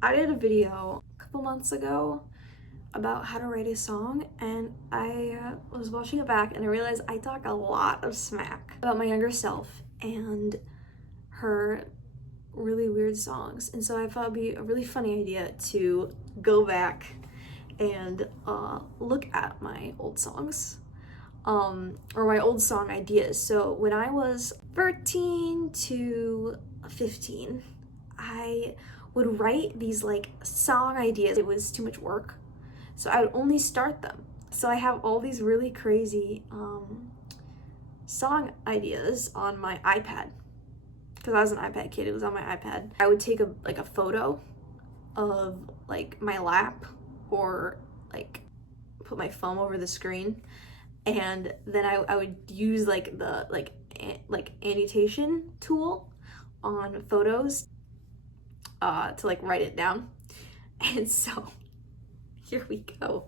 I did a video a couple months ago about how to write a song, and I was watching it back and I realized I talk a lot of smack about my younger self and her really weird songs. And so I thought it'd be a really funny idea to go back and look at my old songs, or my old song ideas. So when I was 13 to 15, I would write these like song ideas. It was too much work, so I would only start them. So I have all these really crazy song ideas on my iPad, because I was an iPad kid. It was on my iPad. I would take a photo of like my lap, or like put my phone over the screen, and then I would use like the annotation tool on photos to like write it down. And so here we go.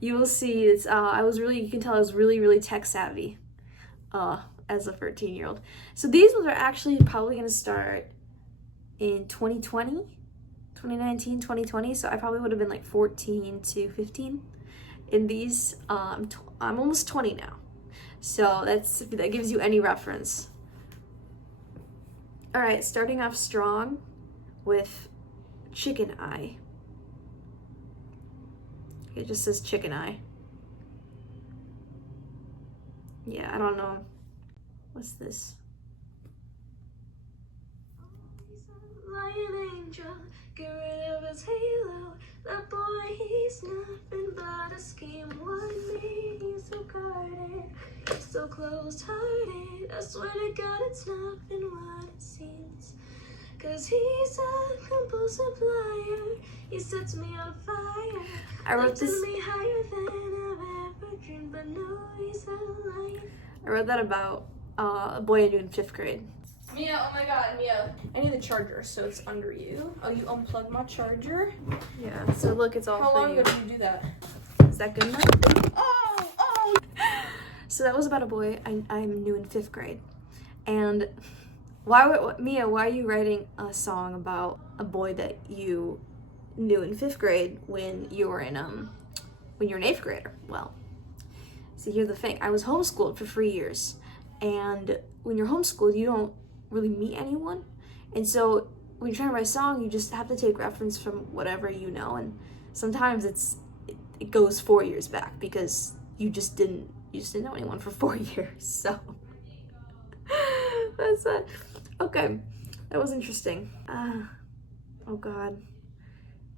You will see it's you can tell I was really tech savvy as a 13-year-old. So these ones are actually probably gonna start in 2019, 2020. So I probably would have been like 14 to 15 in these. I'm almost 20 now, so that gives you any reference. All right, starting off strong with Chicken Eye. It just says Chicken Eye. Yeah, I don't know. What's this? Lion angel, get rid of his halo. That boy, he's nothing but a scheme. What made you so guarded? He's so closed-hearted. I swear to God, it's nothing what it seems. 'Cause he's a compulsive liar. He sets me on fire. I wrote this. Me higher than I've ever dreamed, but no, he's a liar. I wrote that about a boy I knew in 5th grade. Mia, oh my god, Mia. I need the charger, so it's under you. Oh, you unplugged my charger? Yeah, so look, it's all How for long you. ago did you do that? Is that good enough? Oh! So that was about a boy I knew in 5th grade. And Mia, why are you writing a song about a boy that you knew in 5th grade when you were an 8th grader? Well, see, here's the thing. I was homeschooled for 3 years. And when you're homeschooled, you don't really meet anyone. And so when you're trying to write a song, you just have to take reference from whatever you know. And sometimes it goes 4 years back, because you just didn't know anyone for 4 years. So that's it. Okay, that was interesting. Oh God,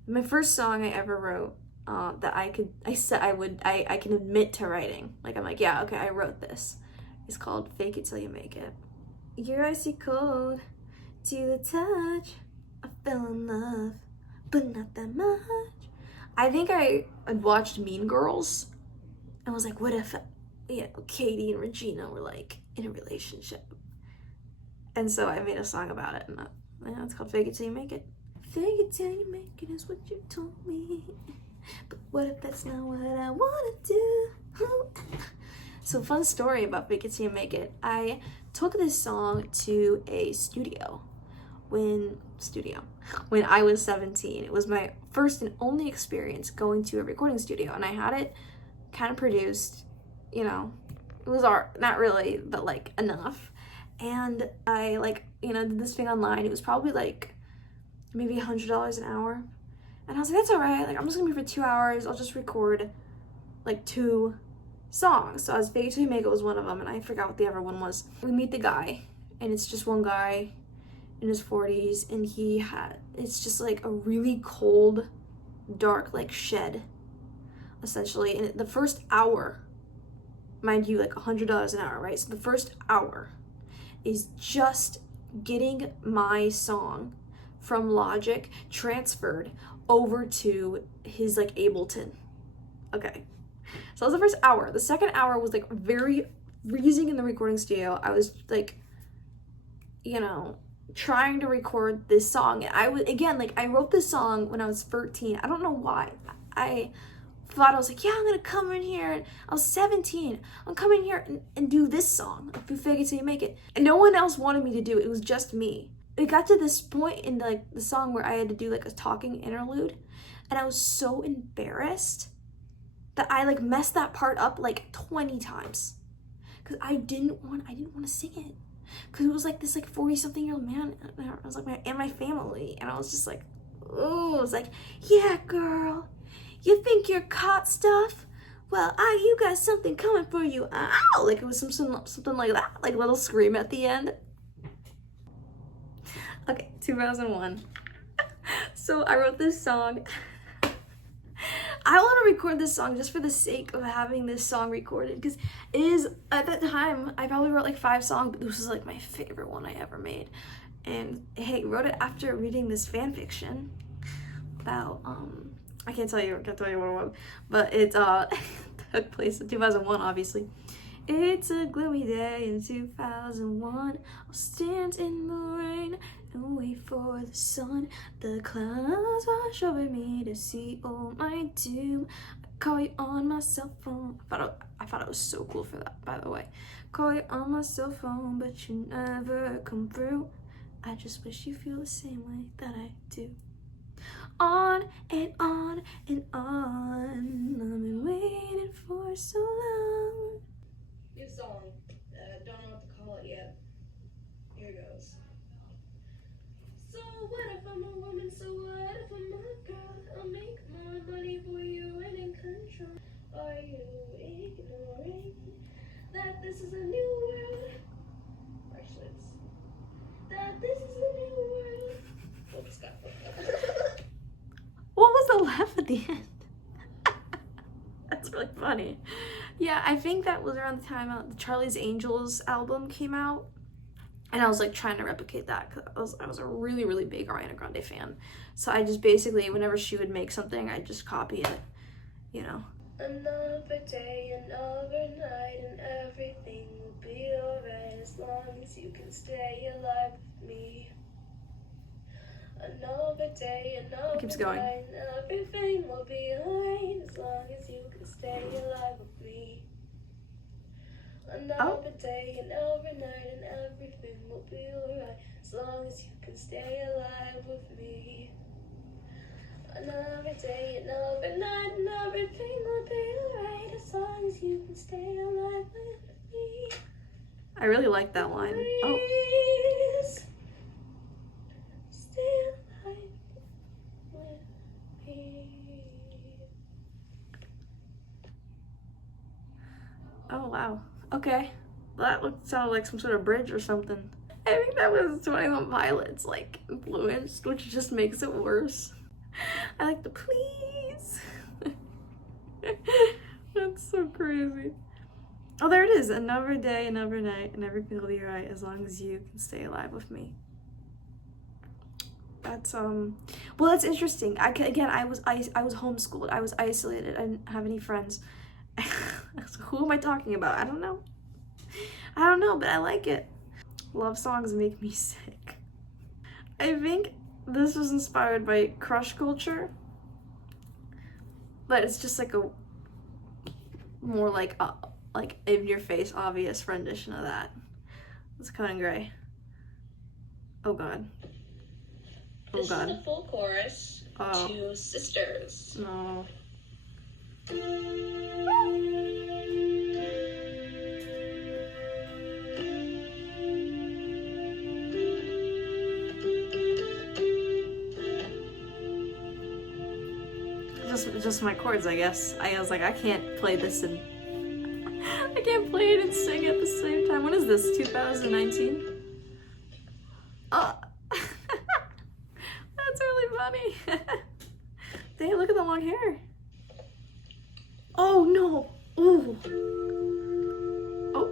my first song I ever wrote that I can admit to writing. Like, I'm like, yeah, okay, I wrote this. It's called Fake It Till You Make It. You're icy cold to the touch. I fell in love, but not that much. I think I had watched Mean Girls and was like, what if, Katie and Regina were like in a relationship? And so I made a song about it, and it's called Fake It Till You Make It. Fake it till you make it is what you told me. But what if that's not what I wanna do? So, fun story about Fake It Till You Make It. I took this song to a studio when I was 17. It was my first and only experience going to a recording studio, and I had it kind of produced, it was art, not really, but like enough. And I did this thing online. It was probably like maybe $100 an hour. And I was like, that's all right. Like, I'm just gonna be for 2 hours. I'll just record like 2 songs. So Fake It Till You Make It was one of them, and I forgot what the other one was. We meet the guy, and it's just one guy in his 40s, and it's just like a really cold, dark like shed, essentially. And the first hour, mind you, like $100 an hour, right? So the first hour is just getting my song from Logic transferred over to his like Ableton. Okay, so that was the first hour. The second hour was like very freezing in the recording studio. I was like, trying to record this song. And I wrote this song when I was 13. I don't know why. I thought, I was like, yeah, I'm gonna come in here, and I was 17. I'm coming here and do this song, Fake It Till You Make It. And no one else wanted me to do it. It was just me. it got to this point in like the song where I had to do like a talking interlude, and I was so embarrassed that I like messed that part up like 20 times because I didn't want to sing it because it was like this like 40-something-year-old man, and I was like my family, and I was just like, oh, I was like, yeah, girl, you think you're caught stuff? Well, you got something coming for you. Ow! Like it was something like that, like a little scream at the end. Okay, 2001. So I wrote this song. I want to record this song just for the sake of having this song recorded, because it is, at that time, I probably wrote like 5 songs, but this was like my favorite one I ever made. And hey, wrote it after reading this fan fiction about, I can't tell you what it was, but it took place in 2001, obviously. It's a gloomy day in 2001. I'll stand in the rain and wait for the sun. The clouds wash over me to see all my doom. I call you on my cell phone. I thought it was so cool for that, by the way. Call you on my cell phone, but you never come through. I just wish you feel the same way that I do. On and on and on. I've been waiting for so long. New song. Don't know what to call it yet. Here goes. So what if I'm a woman? So what if I'm a girl? I'll make more money for you and in control. Are you ignoring that this is a new world? Actually, it's that this is a new world. Oops, got it. What was the laugh at the end? That's really funny. Yeah, I think that was around the time the Charlie's Angels album came out, and I was like trying to replicate that because I was a really, really big Ariana Grande fan. So I just basically, whenever she would make something, I'd just copy it, you know. Another day, another night, and everything will be alright as long as you can stay alive with me. Another day, another Keeps going. night, and everything will be alright as long as you can stay alive with me. Another day, another night, and everything will be alright as long as you can stay alive with me. Another day, another night, and everything will be alright as long as you can stay alive with me. I really like that line. Oh. Please stay alive with me. Oh, wow. Okay. That sounded like some sort of bridge or something. I think that was 21 Pilots, like, influenced, which just makes it worse. I like the please. That's so crazy. Oh, there it is. Another day, another night, and everything will be right as long as you can stay alive with me. That's well, that's interesting. I was homeschooled. I was isolated. I didn't have any friends. So who am I talking about? I don't know, but I like it. Love songs make me sick. I think this was inspired by crush culture, but it's just like a more like in your face obvious rendition of that. It's Conan Gray. Oh god. Oh This god. is the full chorus to Sisters. No. Just my chords, I guess. I was like, I can't play this and I can't play it and sing at the same time. When is this? 2019? Oh, that's really funny. Dang, look at the long hair. Oh no. Ooh. Oh.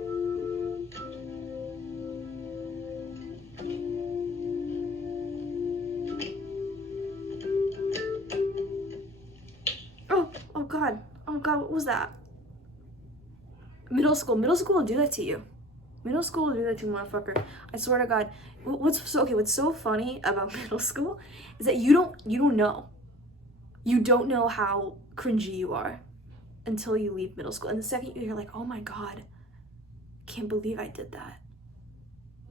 Oh god. Oh god, what was that? Middle school will do that to you. Middle school will do that to you, motherfucker. I swear to god. What's so funny about middle school is that you don't know. You don't know how cringy you are until you leave middle school. And the second you're like, oh my god, can't believe I did that.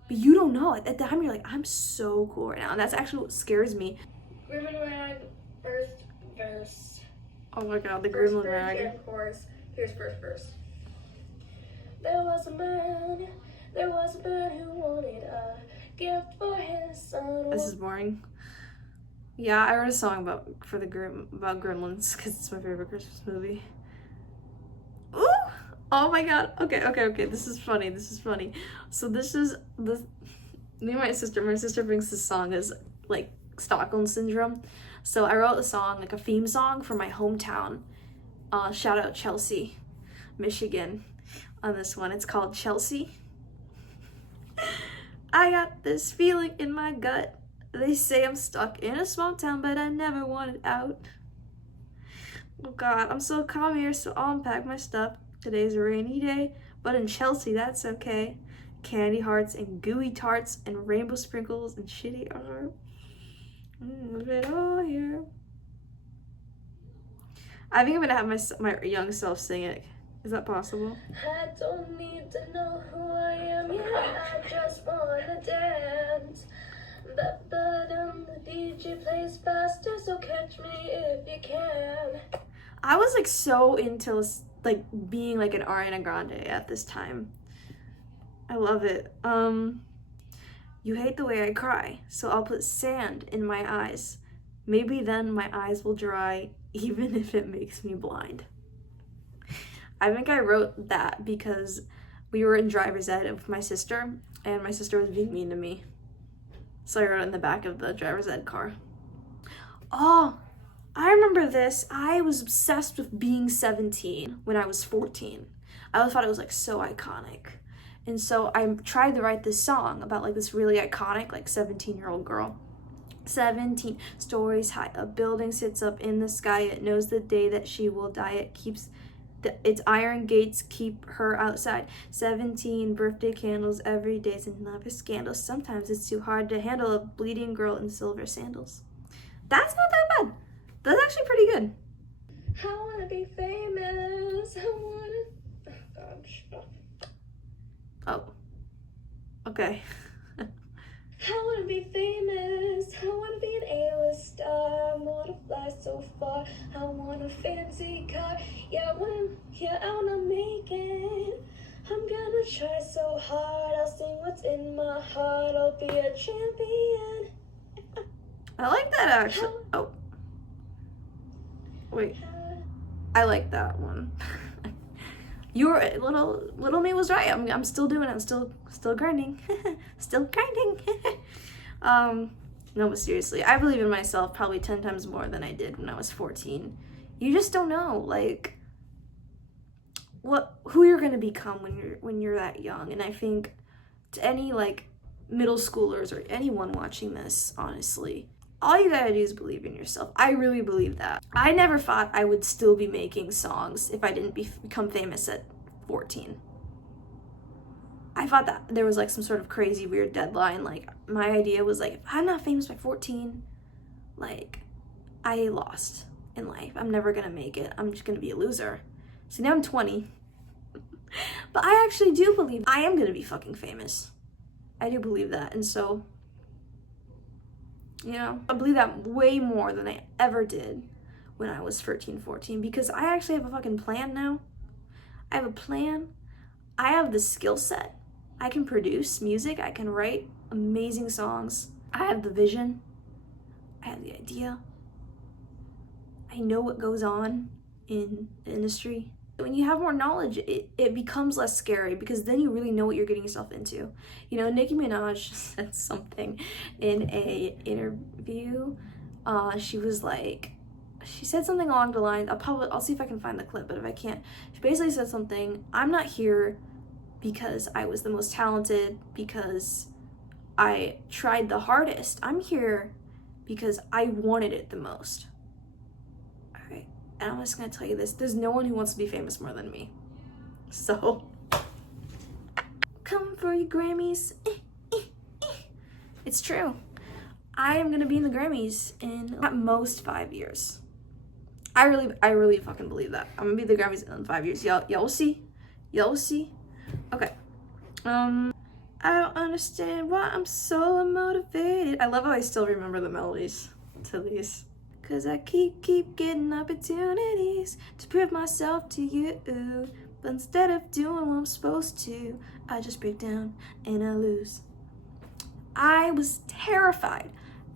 But you don't know. At the time, you're like, I'm so cool right now. And that's actually what scares me. Gremlin Rag, first verse. Oh my god, the First Gremlin verse Rag. and chorus. Here's first verse. There was a man who wanted a gift for his son. This is boring. Yeah, I wrote a song about gremlins because it's my favorite Christmas movie. Ooh! Oh my god. Okay. This is funny. So this is me and my sister. My sister thinks this song is like Stockholm syndrome. So I wrote a song, like a theme song for my hometown. Shout out Chelsea, Michigan, on this one. It's called Chelsea. I got this feeling in my gut. They say I'm stuck in a small town, but I never wanted out. Oh god, I'm so calm here, so I'll unpack my stuff. Today's a rainy day, but in Chelsea, that's okay. Candy hearts and gooey tarts and rainbow sprinkles and shitty art. Move it all here. I think I'm gonna have my young self sing it. Is that possible? I don't need to know who I am, yeah, I just wanna dance. But the DJ plays faster, so catch me if you can. I was like so into like being like an Ariana Grande at this time. I love it. You hate the way I cry, so I'll put sand in my eyes. Maybe then my eyes will dry, even if it makes me blind. I think I wrote that because we were in driver's ed with my sister, and my sister was being mean to me. So I wrote it in the back of the driver's ed car. Oh, I remember this. I was obsessed with being 17 when I was 14. I always thought it was like so iconic. And so I tried to write this song about like this really iconic like 17-year-old girl. 17 stories high, a building sits up in the sky. It knows the day that she will die. It keeps its iron gates keep her outside. 17 birthday candles every day's another scandal. Sometimes it's too hard to handle a bleeding girl in silver sandals. That's not that bad. That's actually pretty good. I wanna be famous. I wanna. Oh God, shut up. Oh. Okay. I wanna be famous. I wanna be an A-list star. I wanna fly so far. I want a fancy car. Yeah, I wanna make it. I'm gonna try so hard. I'll sing what's in my heart. I'll be a champion. I like that actually. Oh. Wait. I like that one. Your little me was right. I'm still doing it. I'm still grinding. Still grinding. No, but seriously, I believe in myself probably 10 times more than I did when I was 14. You just don't know like who you're gonna become when you're that young. And I think to any like middle schoolers or anyone watching this, honestly, all you gotta do is believe in yourself. I really believe that. I never thought I would still be making songs if I didn't become famous at 14. I thought that there was like some sort of crazy weird deadline. Like my idea was like, if I'm not famous by 14, like I lost in life. I'm never gonna make it. I'm just gonna be a loser. So now I'm 20. But I actually do believe I am gonna be fucking famous. I do believe that. And so, you know, I believe that way more than I ever did when I was 13, 14, because I actually have a fucking plan now. I have a plan. I have the skill set. I can produce music. I can write amazing songs. I have the vision. I have the idea. I know what goes on in the industry. When you have more knowledge, it becomes less scary because then you really know what you're getting yourself into. You know, Nicki Minaj said something in a interview. She said something along the lines, I'll see if I can find the clip, but if I can't, she basically said something, I'm not here because I was the most talented, because I tried the hardest. I'm here because I wanted it the most. Alright, and I'm just gonna tell you this, there's no one who wants to be famous more than me. So, come for your Grammys. It's true. I am gonna be in the Grammys in at most 5 years. I really fucking believe that. I'm gonna be in the Grammys in 5 years. Y'all see? Y'all see? Okay. I don't understand why I'm so unmotivated. I love how I still remember the melodies to these. Cause I keep getting opportunities to prove myself to you. But instead of doing what I'm supposed to, I just break down and I lose. I was terrified,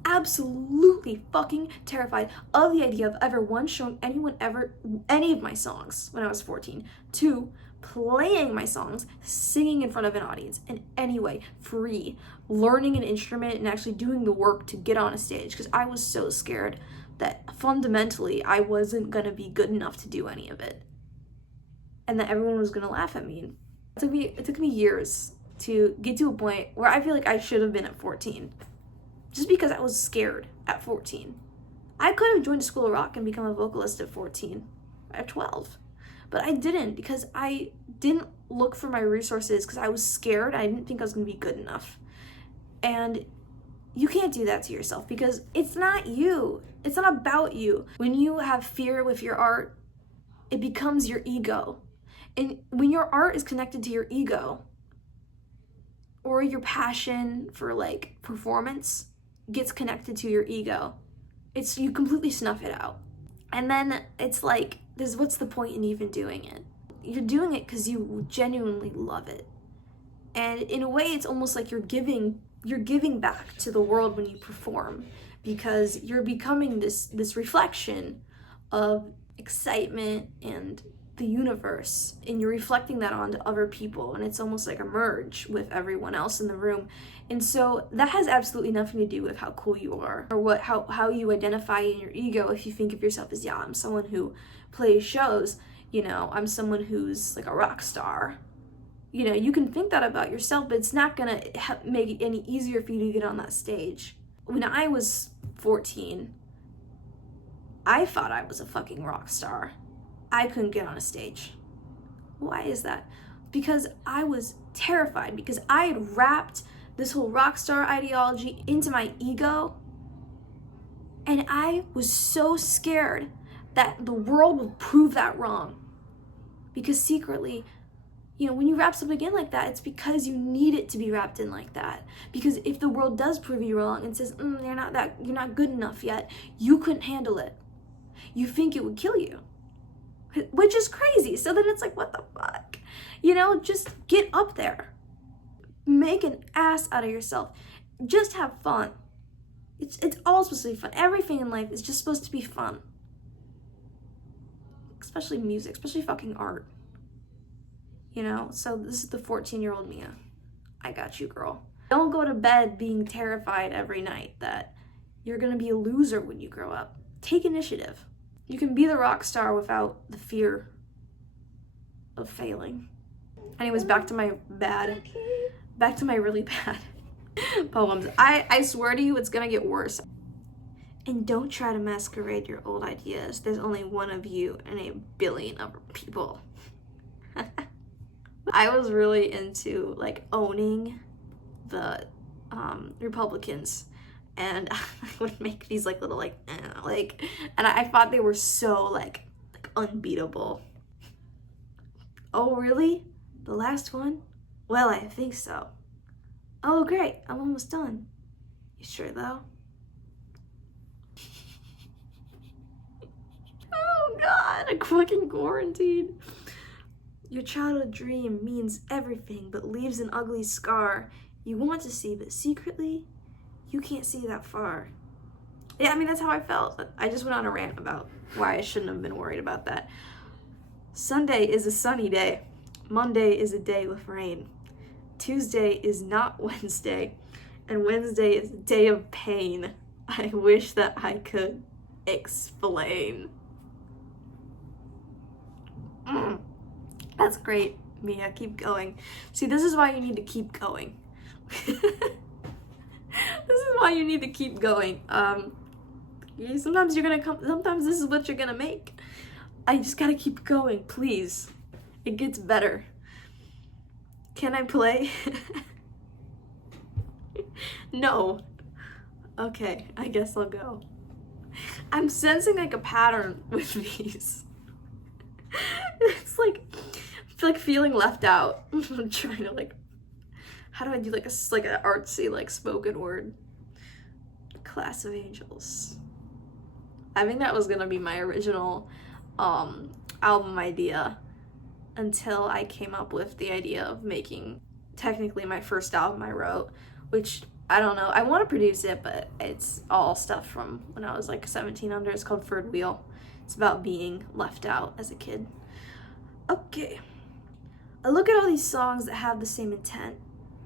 absolutely fucking terrified of the idea of ever, one, showing anyone ever any of my songs when I was 14, two, playing my songs, singing in front of an audience in any way, free, learning an instrument and actually doing the work to get on a stage, because I was so scared that fundamentally I wasn't gonna be good enough to do any of it, and that everyone was gonna laugh at me. It took me years to get to a point where I feel like I should have been at 14, just because I was scared at 14. I could have joined a school of rock and become a vocalist at 14, at 12, but I didn't, because I didn't look for my resources, because I was scared. I didn't think I was gonna be good enough. And you can't do that to yourself, because it's not you. It's not about you. When you have fear with your art, it becomes your ego. And when your art is connected to your ego, or your passion for like performance gets connected to your ego, you completely snuff it out. And then it's like, what's the point in even doing it? You're doing it because you genuinely love it. And in a way, it's almost like you're giving back to the world when you perform, because you're becoming this reflection of excitement and the universe, and you're reflecting that onto other people, and it's almost like a merge with everyone else in the room. And so that has absolutely nothing to do with how cool you are, or how you identify in your ego. If you think of yourself as, yeah, I'm someone who plays shows, you know, I'm someone who's like a rock star. You know, you can think that about yourself, but it's not gonna make it any easier for you to get on that stage. When I was 14, I thought I was a fucking rock star. I couldn't get on a stage. Why is that? Because I was terrified, because I had wrapped this whole rock star ideology into my ego, and I was so scared that the world would prove that wrong. Because secretly, you know, when you wrap something in like that, it's because you need it to be wrapped in like that. Because if the world does prove you wrong and says, you're not good enough yet, you couldn't handle it. You think it would kill you, which is crazy. So then it's like, what the fuck? You know, just get up there. Make an ass out of yourself. Just have fun. It's all supposed to be fun. Everything in life is just supposed to be fun. Especially music, especially fucking art. You know, so this is the 14-year-old Mia. I got you, girl. Don't go to bed being terrified every night that you're gonna be a loser when you grow up. Take initiative. You can be the rock star without the fear of failing. Anyways, back to my really bad poems. I swear to you, it's gonna get worse. And don't try to masquerade your old ideas. There's only one of you and a billion other people. I was really into like owning the Republicans, and I would make these like little and I thought they were so like unbeatable. Oh really? The last one? Well, I think so. Oh great, I'm almost done. You sure though? Oh god, a fucking quarantine. Your childhood dream means everything but leaves an ugly scar you want to see, but secretly, you can't see that far. Yeah, I mean, that's how I felt. I just went on a rant about why I shouldn't have been worried about that. Sunday is a sunny day. Monday is a day with rain. Tuesday is not Wednesday. And Wednesday is a day of pain. I wish that I could explain. That's great, Mia. Keep going. See, this is why you need to keep going. This is why you need to keep going. Sometimes you're gonna come. Sometimes this is what you're gonna make. I just gotta keep going, please. It gets better. Can I play? No. Okay, I guess I'll go. I'm sensing like a pattern with these. It's like, I feel like feeling left out. I'm trying to like How do I do like an artsy like spoken word? Class of Angels. I think that was gonna be my original album idea until I came up with the idea of making technically my first album I wrote, which I don't know. I want to produce it, but it's all stuff from when I was like 17 under. It's called Third Wheel. It's about being left out as a kid. Okay. I look at all these songs that have the same intent.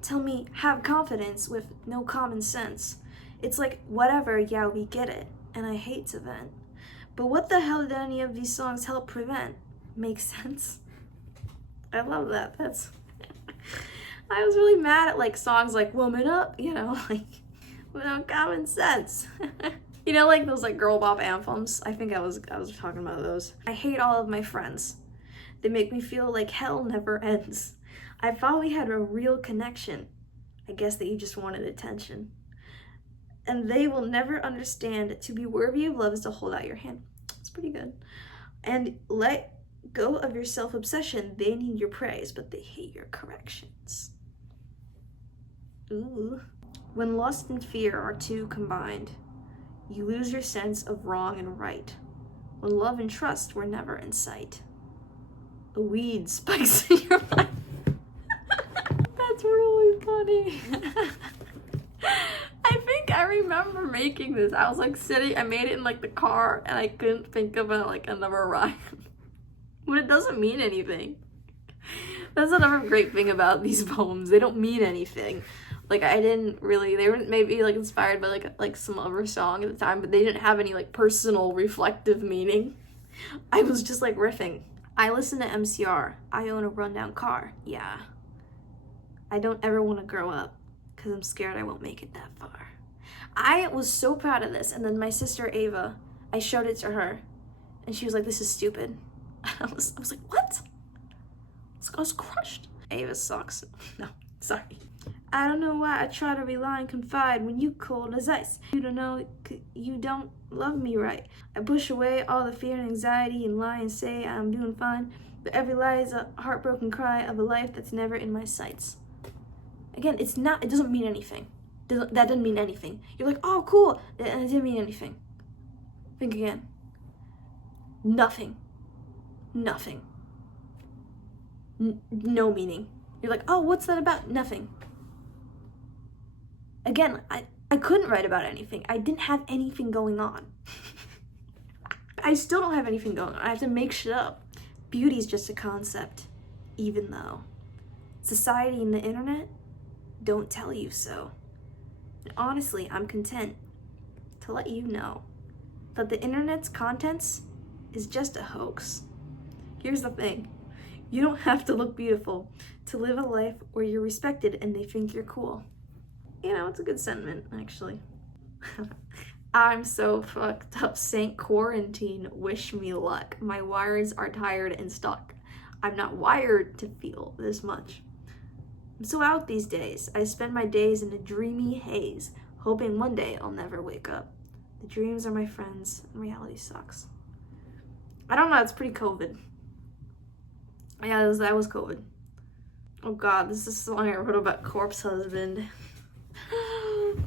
Tell me, have confidence with no common sense. It's like, whatever, yeah, we get it. And I hate to vent. But what the hell did any of these songs help prevent? Make sense? I love that. That's... I was really mad at like songs like Woman Up, you know, like without common sense. You know, like those like girl bop anthems. I think I was talking about those. I hate all of my friends. They make me feel like hell never ends. I thought we had a real connection. I guess that you just wanted attention. And they will never understand to be worthy of love is to hold out your hand. It's pretty good. And let go of your self-obsession. They need your praise, but they hate your corrections. Ooh. When lust and fear are two combined, you lose your sense of wrong and right. When love and trust were never in sight, a weed spikes in your mind. That's really funny. I think I remember making this. I was like sitting, I made it in like the car, and I couldn't think of like another rhyme. But it doesn't mean anything. That's another great thing about these poems. They don't mean anything. Like I didn't really, they were maybe like inspired by like some other song at the time, but they didn't have any like personal reflective meaning. I was just like riffing. I listen to MCR. I own a rundown car. Yeah. I don't ever want to grow up because I'm scared I won't make it that far. I was so proud of this, and then my sister Ava, I showed it to her, and she was like, "This is stupid." I was like, "What?" I was crushed. Ava sucks. No, sorry. I don't know why I try to rely and confide when you cold as ice. You don't know, you don't love me right. I push away all the fear and anxiety and lie and say I'm doing fine, but every lie is a heartbroken cry of a life that's never in my sights. Again, it doesn't mean anything. That doesn't mean anything. You're like, oh, cool, and it didn't mean anything. Think again. Nothing. Nothing. No meaning. You're like, oh, what's that about? Nothing. Again, I couldn't write about anything. I didn't have anything going on. I still don't have anything going on. I have to make shit up. Beauty's just a concept, even though society and the internet don't tell you so. And honestly, I'm content to let you know that the internet's contents is just a hoax. Here's the thing. You don't have to look beautiful to live a life where you're respected and they think you're cool. You know, it's a good sentiment, actually. I'm so fucked up. Saint Quarantine, wish me luck. My wires are tired and stuck. I'm not wired to feel this much. I'm so out these days. I spend my days in a dreamy haze, hoping one day I'll never wake up. The dreams are my friends, and reality sucks. I don't know, it's pretty COVID. Yeah, that was COVID. Oh god, this is a song I wrote about corpse husband.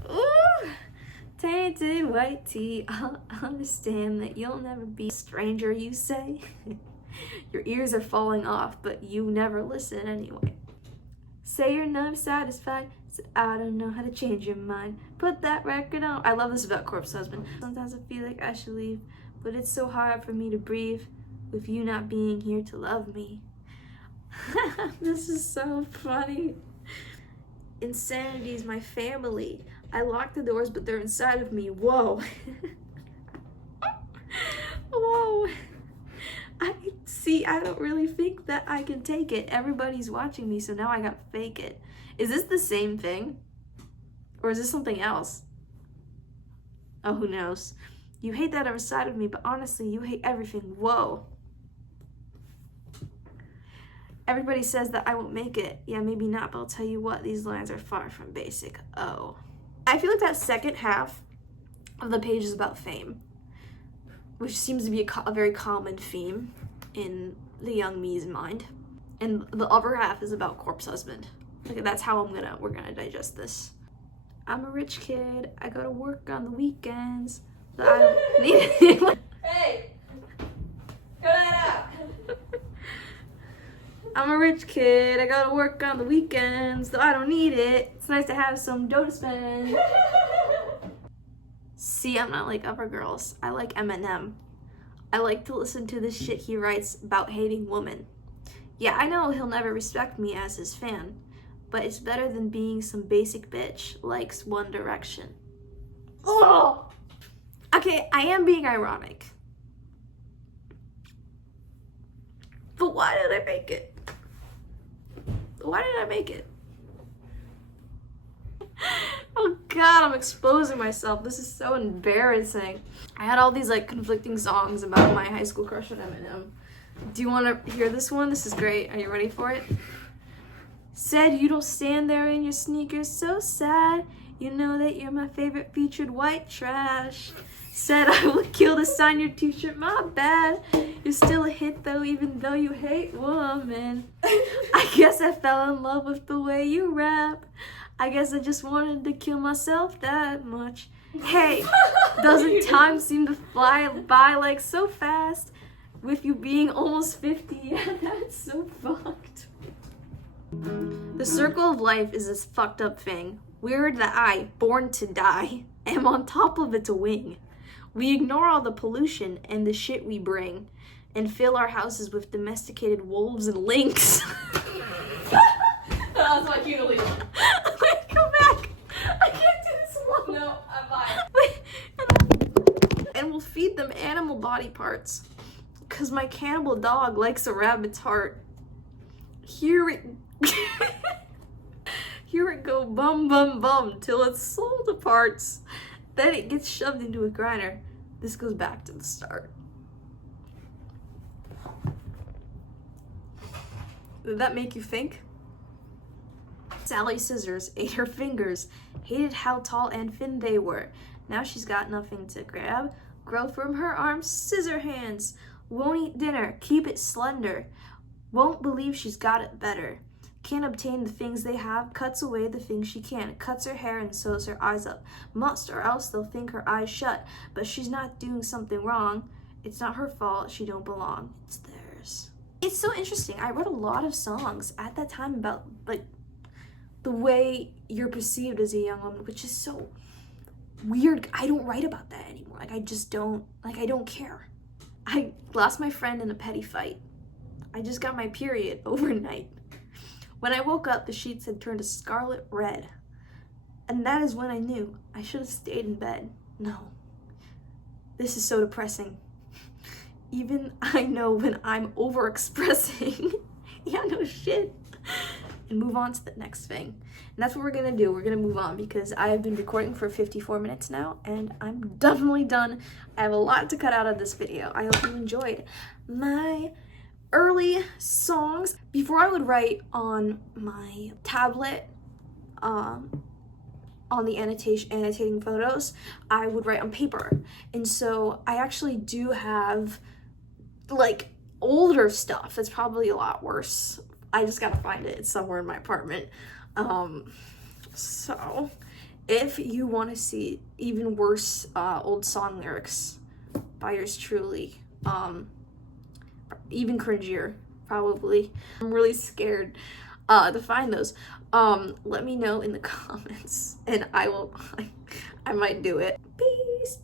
Ooh, tainted white tea. I'll understand that you'll never be a stranger, you say. Your ears are falling off, but you never listen anyway. Say you're never satisfied, so I don't know how to change your mind. Put that record on. I love this about corpse husband. Sometimes I feel like I should leave, but it's so hard for me to breathe with you not being here to love me. This is so funny. Insanity's my family. I lock the doors, but they're inside of me. Whoa. Whoa. I don't really think that I can take it. Everybody's watching me, so now I gotta fake it. Is this the same thing? Or is this something else? Oh, who knows? You hate that other side of me, but honestly, you hate everything. Whoa. Everybody says that I won't make it. Yeah, maybe not, but I'll tell you what, these lines are far from basic. Oh. I feel like that second half of the page is about fame, which seems to be a very common theme in the young me's mind. And the other half is about corpse husband. Like, that's how we're gonna digest this. I'm a rich kid. I go to work on the weekends. So I don't need it. Hey! Cut that out! I'm a rich kid. I go to work on the weekends, though I don't need it. It's nice to have some dough to spend. See, I'm not like other girls. I like Eminem. I like to listen to the shit he writes about hating women. Yeah, I know he'll never respect me as his fan, but it's better than being some basic bitch likes One Direction. Oh! Okay, I am being ironic. But why did I make it? Why did I make it? Oh God, I'm exposing myself. This is so embarrassing. I had all these like conflicting songs about my high school crush on Eminem. Do you want to hear this one? This is great. Are you ready for it? Said you don't stand there in your sneakers so sad. You know that you're my favorite featured white trash. Said I would kill to sign your t-shirt, my bad. You're still a hit though, even though you hate women. I guess I fell in love with the way you rap. I guess I just wanted to kill myself that much. Hey, doesn't time seem to fly by like so fast? With you being almost 50, yeah, that's so fucked. The circle of life is this fucked up thing. Weird that I, born to die, am on top of its wing. We ignore all the pollution and the shit we bring and fill our houses with domesticated wolves and lynx. That was my cue to leave. Wait, come back. I can't do this alone. No, I'm fine. Wait. And we'll feed them animal body parts. Cause my cannibal dog likes a rabbit's heart. Here it Here it go bum bum bum till it's sold to parts. Then it gets shoved into a grinder. This goes back to the start. Did that make you think? Sally Scissors ate her fingers, hated how tall and thin they were. Now she's got nothing to grab. Grow from her arms, scissor hands. Won't eat dinner, keep it slender. Won't believe she's got it better. Can't obtain the things they have, cuts away the things she can. Cuts her hair and sews her eyes up. Must, or else they'll think her eyes shut. But she's not doing something wrong. It's not her fault, she don't belong. It's theirs. It's so interesting. I wrote a lot of songs at that time about, like, the way you're perceived as a young woman, which is so weird. I don't write about that anymore. Like, I just don't, like, I don't care. I lost my friend in a petty fight. I just got my period overnight. When I woke up, the sheets had turned a scarlet red. And that is when I knew I should have stayed in bed. No. This is so depressing. Even I know when I'm overexpressing. Yeah, no shit. And move on to the next thing. And that's what we're gonna do. We're gonna move on because I have been recording for 54 minutes now and I'm definitely done. I have a lot to cut out of this video. I hope you enjoyed my early songs. Before I would write on my tablet, on the annotating photos, I would write on paper. And so I actually do have like older stuff that's probably a lot worse. I just gotta find it. It's somewhere in my apartment. So if you want to see even worse old song lyrics by yours truly, even cringier probably, I'm really scared to find those. Let me know in the comments and I might do it. Peace.